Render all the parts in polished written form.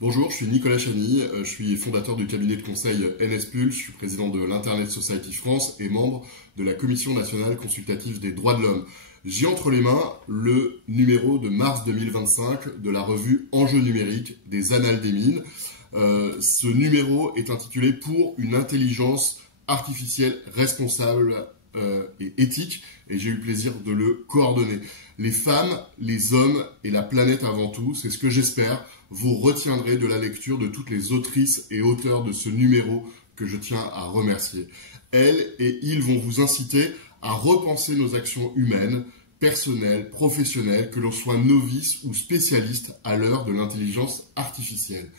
Bonjour, je suis Nicolas Chany, je suis fondateur du cabinet de conseil NSPUL, je suis président de l'Internet Society France et membre de la Commission nationale consultative des droits de l'homme. J'ai entre les mains le numéro de mars 2025 de la revue Enjeux numériques des Annales des mines. Ce numéro est intitulé Pour une intelligence artificielle responsable et éthique, et j'ai eu le plaisir de le coordonner. Les femmes, les hommes et la planète avant tout, c'est ce que j'espère vous retiendrez de la lecture de toutes les autrices et auteurs de ce numéro que je tiens à remercier. Elles et ils vont vous inciter à repenser nos actions humaines, personnelles, professionnelles, que l'on soit novice ou spécialiste à l'heure de l'intelligence artificielle.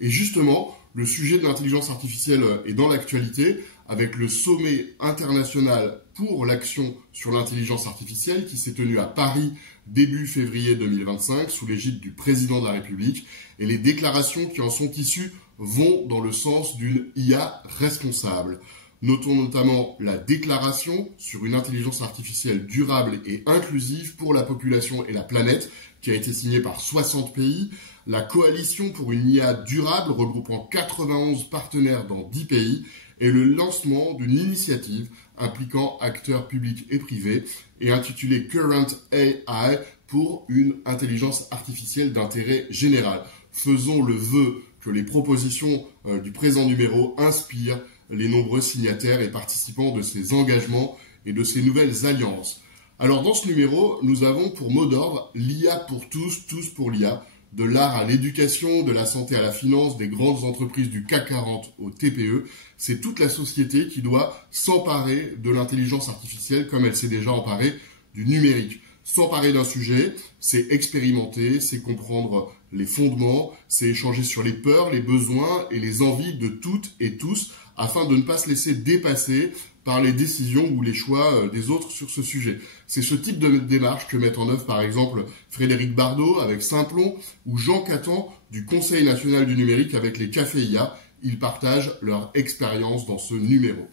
Et justement, le sujet de l'intelligence artificielle est dans l'actualité avec le sommet international pour l'action sur l'intelligence artificielle qui s'est tenu à Paris début février 2025 sous l'égide du président de la République. Et les déclarations qui en sont issues vont dans le sens d'une IA responsable. Notons notamment la déclaration sur une intelligence artificielle durable et inclusive pour la population et la planète qui a été signée par 60 pays, la coalition pour une IA durable regroupant 91 partenaires dans 10 pays et le lancement d'une initiative impliquant acteurs publics et privés et intitulée Current AI pour une intelligence artificielle d'intérêt général. Faisons le vœu que les propositions du présent numéro inspirent les nombreux signataires et participants de ces engagements et de ces nouvelles alliances. Alors dans ce numéro, nous avons pour mot d'ordre l'IA pour tous, tous pour l'IA, de l'art à l'éducation, de la santé à la finance, des grandes entreprises du CAC 40 au TPE. C'est toute la société qui doit s'emparer de l'intelligence artificielle comme elle s'est déjà emparée du numérique. S'emparer d'un sujet, c'est expérimenter, c'est comprendre les fondements, c'est échanger sur les peurs, les besoins et les envies de toutes et tous afin de ne pas se laisser dépasser par les décisions ou les choix des autres sur ce sujet. C'est ce type de démarche que mettent en œuvre par exemple Frédéric Bardot avec Simplon ou Jean Catan du Conseil national du numérique avec les cafés IA. Ils partagent leur expérience dans ce numéro.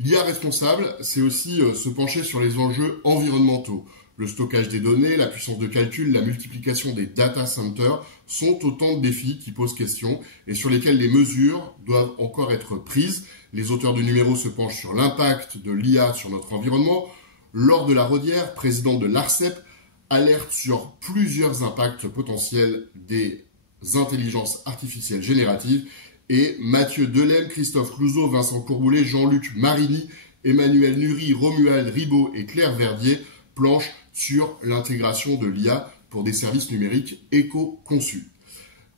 L'IA responsable, c'est aussi se pencher sur les enjeux environnementaux. Le stockage des données, la puissance de calcul, la multiplication des data centers sont autant de défis qui posent question et sur lesquels les mesures doivent encore être prises. Les auteurs du numéro se penchent sur l'impact de l'IA sur notre environnement. Laure de la Rodière, présidente de l'ARCEP, alerte sur plusieurs impacts potentiels des intelligences artificielles génératives. Et Mathieu Delem, Christophe Clouzot, Vincent Courboulet, Jean-Luc Marini, Emmanuel Nury, Romuald Ribot et Claire Verdier planchent sur l'intégration de l'IA pour des services numériques éco-conçus.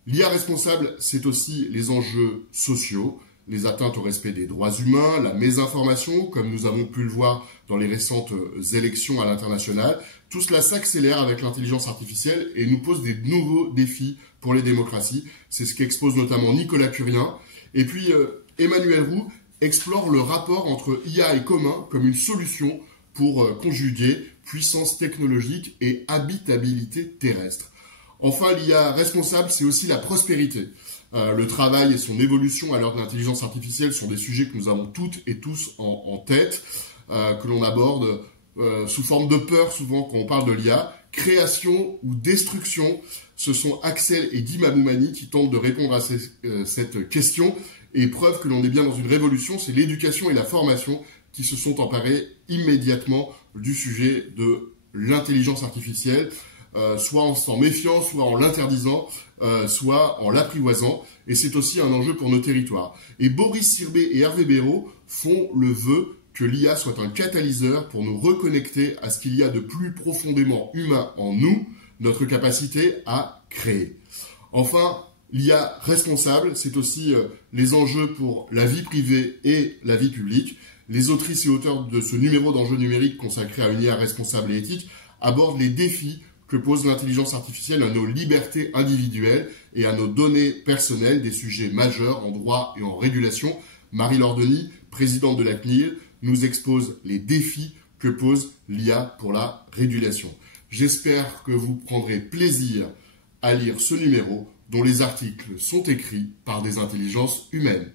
L'IA responsable, c'est aussi les enjeux sociaux, les atteintes au respect des droits humains, la mésinformation, comme nous avons pu le voir dans les récentes élections à l'international. Tout cela s'accélère avec l'intelligence artificielle et nous pose des nouveaux défis pour les démocraties. C'est ce qu'expose notamment Nicolas Curien. Et puis Emmanuel Roux explore le rapport entre IA et commun comme une solution pour conjuguer puissance technologique et habitabilité terrestre. Enfin, l'IA responsable, c'est aussi la prospérité. Le travail et son évolution à l'heure de l'intelligence artificielle sont des sujets que nous avons toutes et tous en tête, que l'on aborde sous forme de peur souvent quand on parle de l'IA. Création ou destruction, ce sont Axel et Guy Mamoumani qui tentent de répondre à cette question. Et preuve que l'on est bien dans une révolution, c'est l'éducation et la formation qui se sont emparés immédiatement du sujet de l'intelligence artificielle, soit en s'en méfiant, soit en l'interdisant, soit en l'apprivoisant. Et c'est aussi un enjeu pour nos territoires. Et Boris Sirbet et Hervé Béraud font le vœu que l'IA soit un catalyseur pour nous reconnecter à ce qu'il y a de plus profondément humain en nous, notre capacité à créer. Enfin, l'IA responsable, c'est aussi les enjeux pour la vie privée et la vie publique. Les autrices et auteurs de ce numéro d'enjeux numériques consacré à une IA responsable et éthique abordent les défis que pose l'intelligence artificielle à nos libertés individuelles et à nos données personnelles, des sujets majeurs en droit et en régulation. Marie-Laure Denis, présidente de la CNIL, nous expose les défis que pose l'IA pour la régulation. J'espère que vous prendrez plaisir à lire ce numéro dont les articles sont écrits par des intelligences humaines.